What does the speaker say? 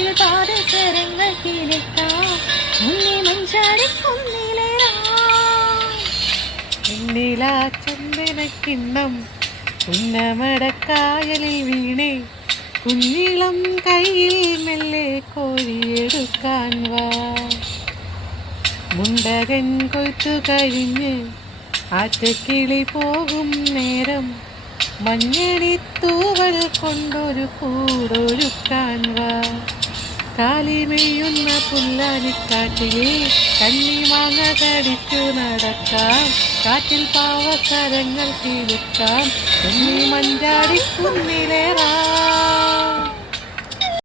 കാറ്റിൽ പാദസരങ്ങൾ കേൾക്കാം ഉണ്ണി മഞ്ചാടിക്കുന്നിലേറാ ചന്ദനക്കിണ്ണം പുന്നമടക്കായലിൽ വീണേ കുഞ്ഞിളം കയ്യിൽ മെല്ലെ കോരിയെടുക്കാൻ വാ മുണ്ടകൻ കൊയ്ത്തു കഴിഞ്ഞ് ആറ്റക്കിളി പോകും നേരം മഞ്ഞണിത്തൂവൽ കൊണ്ടൊരു കൂടൊരുക്കാൻ വാ കാലിമെയ്യുന്ന പുല്ലാനിക്കാട്ടിലെ കന്നിമാങ്ങ കടിച്ചു നടക്കാം കാറ്റിൽ പാവസരങ്ങൾ കിളുക്കാം ഉണ്ണി മഞ്ചാടിക്കുന്നിലേറാം